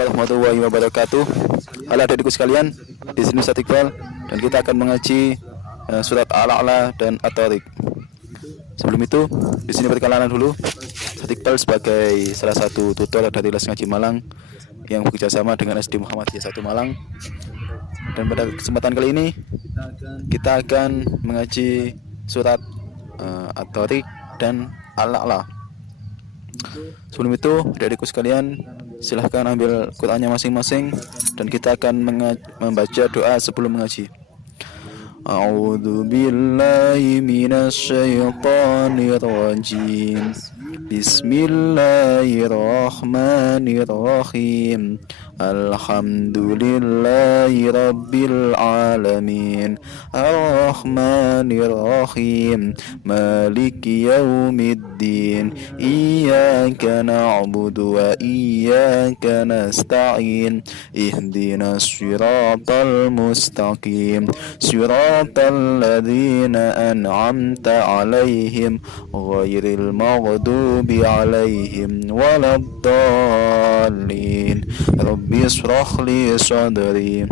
warahmatullahi wabarakatuh. Halo adik-adikku sekalian, di sini Ustaz Iqbal dan kita akan mengaji surat Al-A'la dan At-Tariq. Sebelum itu, di sini perkenalan dulu. Ustaz Iqbal sebagai salah satu tutor dari Les Ngaji Malang yang bekerja sama dengan SD Muhammadiyah 1 Malang. Dan pada kesempatan kali ini kita akan mengaji surat At-Tariq dan Al-A'la. Sebelum itu, adik-adikku sekalian, silahkan ambil Qur'annya masing-masing dan kita akan membaca doa sebelum mengaji. A'udzu billahi minasy syaithanir rajim. Bismillahirrahmanirrahim. Alhamdulillahi rabbil alamin. Ar-Rahmanir-Rahim. Maliki yaumiddin. Iyyaka na'budu wa iyyaka nasta'in. Ihdinas siratal mustaqim. Siratal ladzina an'amta 'alaihim ghairil maghdubi 'alaihim waladdallin. Rabbi ishrah li sadri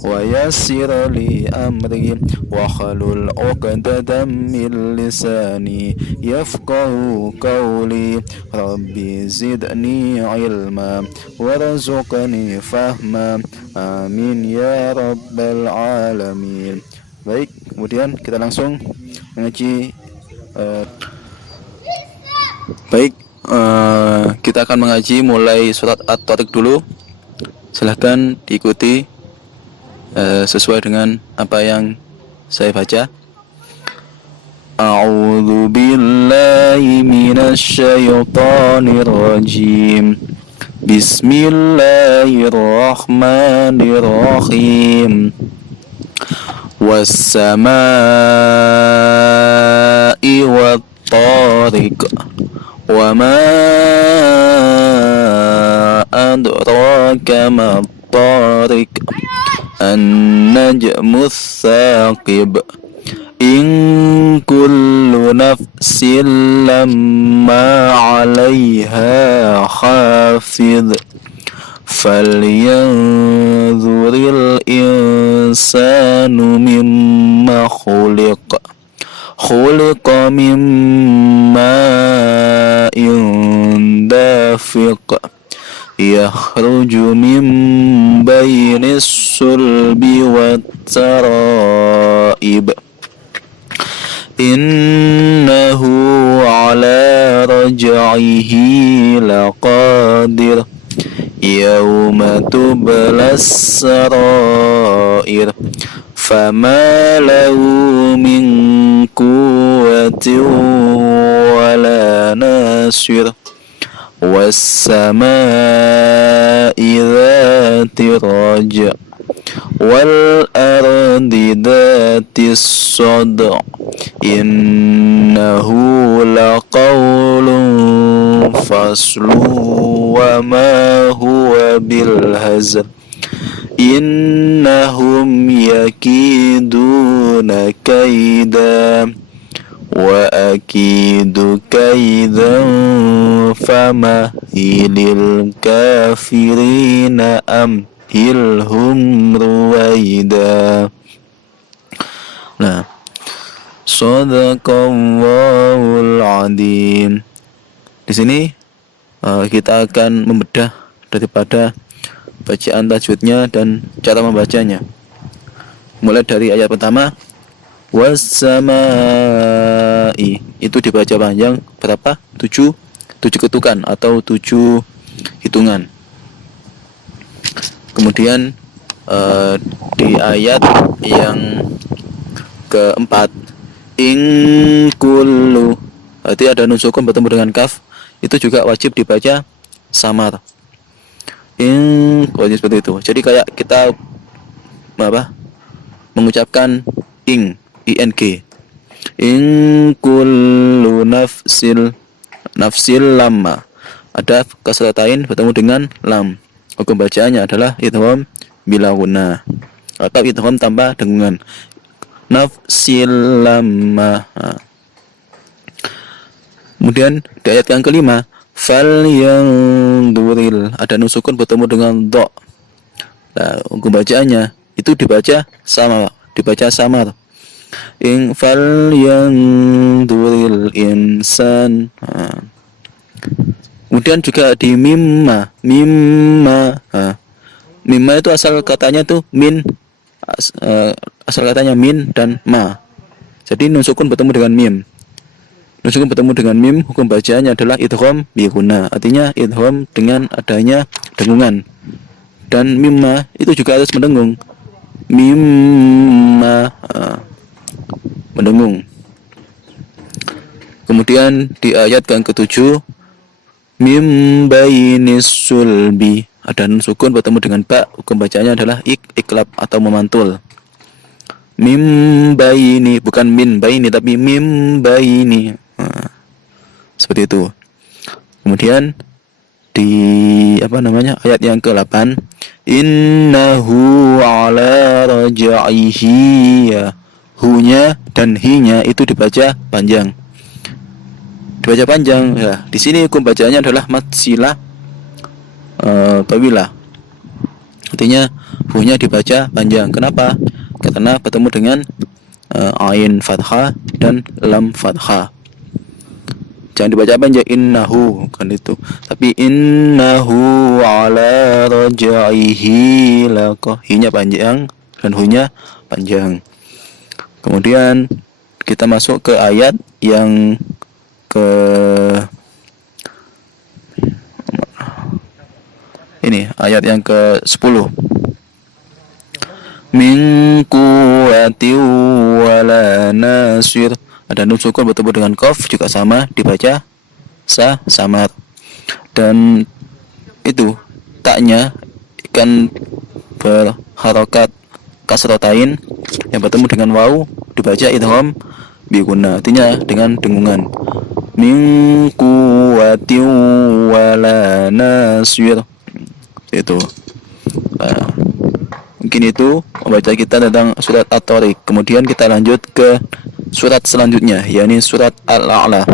wa yassir li amri wa halul 'uqdatam min lisani yafqahu qawli. Rabbi zidni ilma warzuqni fahma. Amin ya rabbal alamin. Baik, kemudian kita langsung mengaji. Kita akan mengaji mulai surat At-Tariq dulu. Silahkan diikuti sesuai dengan apa yang saya baca. A'udzu billahi minasy syaithanir rajim. Bismillahirrahmanirrahim. Was-samaa'i wat-tariq. Wa ma adraka mat-tariq. An-najmu ats-tsaqib. In kullu nafsin lamma 'alaiha hafidh. Falyanzuril insanu mimma khuliq. Khuliqa min ma'in dafiq. Yakhruju min bainis sulbi wat tara'ib. Innahu ala raj'ihi laqadir. Yawma tublas sarair. Fama lahu min quwwatin wala nasir. Was-samaa'i dzati raj' wal ardi dzatis sadr. Innahu laqawlun faslun wa ma huwa bil hazl. Innahum yakiduna kaida wa akidu kaidan famahilil kafirina amhilhum ruwaida. Nah, Shadaqallahul Adzim. Di sini kita akan membedah daripada bacaan tajwidnya dan cara membacanya. Mulai dari ayat pertama, was-samaa'i, itu dibaca panjang berapa? 7 ketukan atau 7 hitungan. Kemudian di ayat yang keempat, in kullu, berarti ada nun sukun bertemu dengan kaf, itu juga wajib dibaca samar. Wajib seperti itu. Jadi kayak kita mengucapkan ing in kullu nafsil lamma, ada kasratain bertemu dengan lam. Hukum bacaannya adalah idgham bila gunnah atau idgham tanpa dengungan. Nafsil lamma. Kemudian di ayat yang kelima, falyanzuril, ada nun sukun bertemu dengan dha. Nah, hukum bacaannya itu dibaca sama, dibaca samar. In falyanzuril insan. Nah. Kemudian juga di mimma, mimma. Nah, mimma itu asal katanya tuh min, asal katanya min dan ma. Jadi nun sukun bertemu dengan mim. Nun sukun bertemu dengan mim, hukum bacaannya adalah idgham bi gunna. Artinya idgham dengan adanya dengungan. Dan mimma itu juga harus mendengung. Mimma, mendengung. Kemudian di ayat yang ke-7, mim bainis sulbi, ada nun sukun bertemu dengan ba, hukum bacaannya adalah iklab atau memantul. Mim baini, bukan min baini tapi mim baini. Seperti itu. Kemudian di ayat yang ke-8, innahu ala raj'ihi, ya. Hu-nya dan hi-nya itu dibaca panjang. Dibaca panjang ya. Di sini hukum bacaannya adalah mad silah tawilah. Artinya hu-nya dibaca panjang. Kenapa? Karena bertemu dengan ain fathah dan lam fathah. Jangan dibaca panjang innahu, kan itu. Tapi innahu ala raj'ihi laqah. Hi-nya panjang dan hu-nya panjang. Kemudian kita masuk ke ayat yang ke ayat yang ke-10. Min quwwati wala nasir. Ada nun sukun bertemu dengan qaf juga sama, dibaca samar. Dan itu taknya kan berharokat kasrotain yang bertemu dengan waw, dibaca idgham bi gunna, artinya dengan dengungan. Min quwwati wala nasir. Itu. Mungkin itu membaca kita tentang surat At-Tariq. Kemudian kita lanjut ke surat selanjutnya, yakni surat Al-A'la.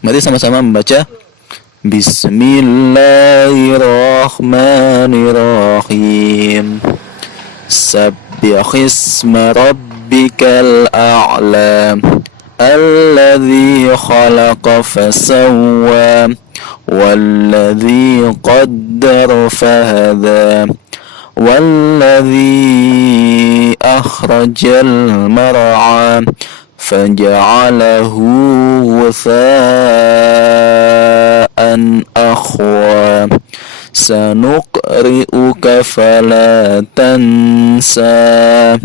Mari sama-sama membaca. Bismillahirrahmanirrahim. Sabbihisma rabbikal a'la. Alladzi khalaqa fasawwa. Walladzi qaddara fahada. Walladzi akhrajal mar'a faja'alahu ghutha'an akhwa. Sanuqri'uka fala tansa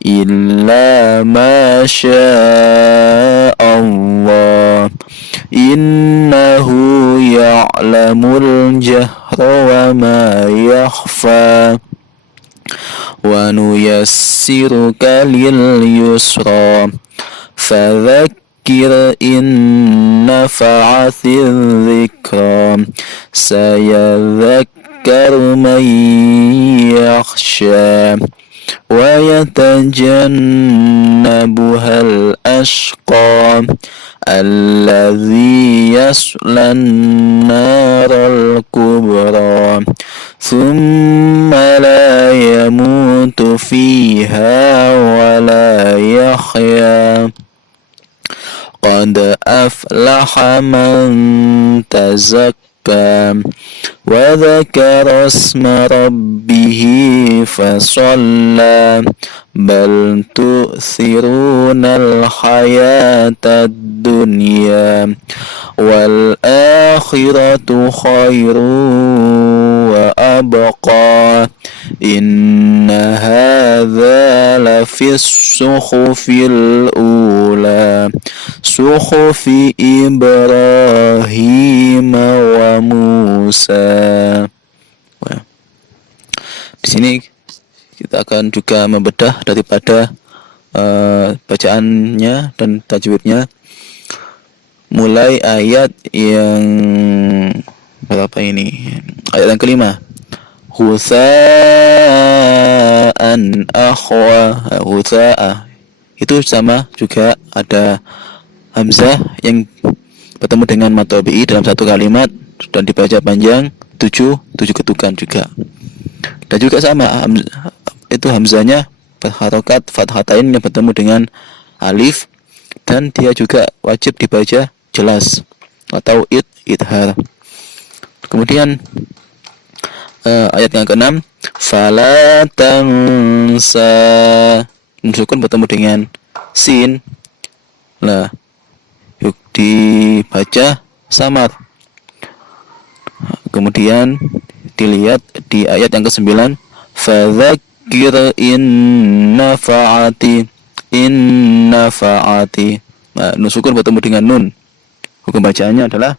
illa ma sya'allah. Innahu ya'lamul jahra wa ma yakhfa. Wa nuyassiruka lil yusra. Fadzakkir in nafa'atil dzikra. Sayadzakkaru man yakhsha. Wa yatajannabuhal ashqa. Alladzi yaslan naral kubra. Thumma la yamutu fiha wa la yahya. Qad aflaha man tazakka wa dzakara isma rabbih fasalla. Bal tu'thirunal hayatad dunya wal akhiratu khairun wa abqa. Inna hadza lafis suhufil ula. Suhufi Ibrahim wa Musa. Di sini kita akan juga membedah daripada bacaannya dan tajwidnya. Mulai ayat yang berapa ini? Ayat yang kelima. Hutsa'an akhwa. Hutsa'a itu sama juga ada hamzah yang bertemu dengan mad tabi'i dalam satu kalimat dan dibaca panjang 7 ketukan juga. Dan juga sama itu hamzanya berharokat fathatain yang bertemu dengan alif, dan dia juga wajib dibaca jelas atau idhar. Kemudian ayat yang ke-6, fala tansa, nun sukun bertemu dengan sin. Nah, yuk dibaca samar. Kemudian dilihat di ayat yang ke-9, fadzakir in nafa'ati. Nah, nun sukun bertemu dengan nun. Hukum bacaannya adalah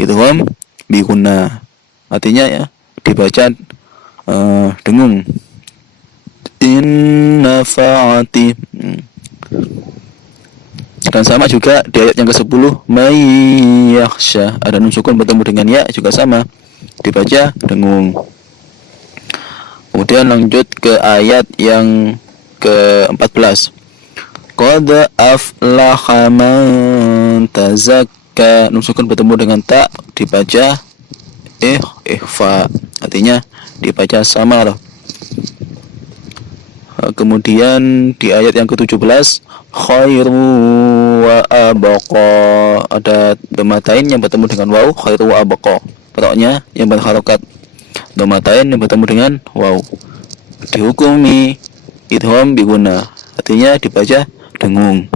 idgham bi gunnah. Artinya ya dibaca dengung. In nafa'ati. Dan sama juga di ayat yang ke-10, may yakhsha, ada nun sukun bertemu dengan ya, juga sama dibaca dengung. Kemudian lanjut ke ayat yang ke-14, qad aflaha man tazakka, nun sukun bertemu dengan ta, dibaca ikhfa, artinya dibaca samar. Kemudian di ayat yang ke-17, khairu wa abqa, ada domatain yang bertemu dengan waw, khairu wa abqa, roknya yang berharokat, domatain yang bertemu dengan waw, dihukumi idgham bi gunnah, artinya dibaca dengung.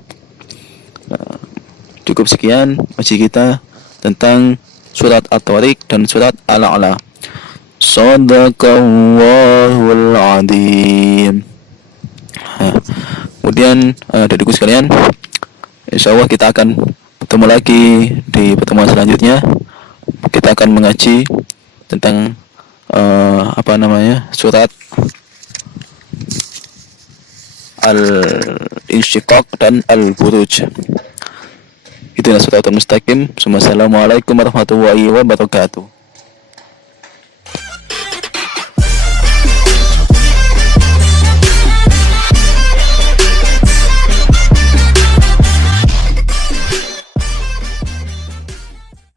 Cukup sekian ngaji kita tentang surat At-Tariq dan surat Al-A'la. Shadaqallahul adzim. Kemudian adikku sekalian, insyaallah kita akan bertemu lagi di pertemuan selanjutnya. Kita akan mengaji tentang surat Al-Insyiqaq dan Al-Buruj. Itulah surat Al-Mustaqim. Assalamualaikum warahmatullahi wabarakatuh.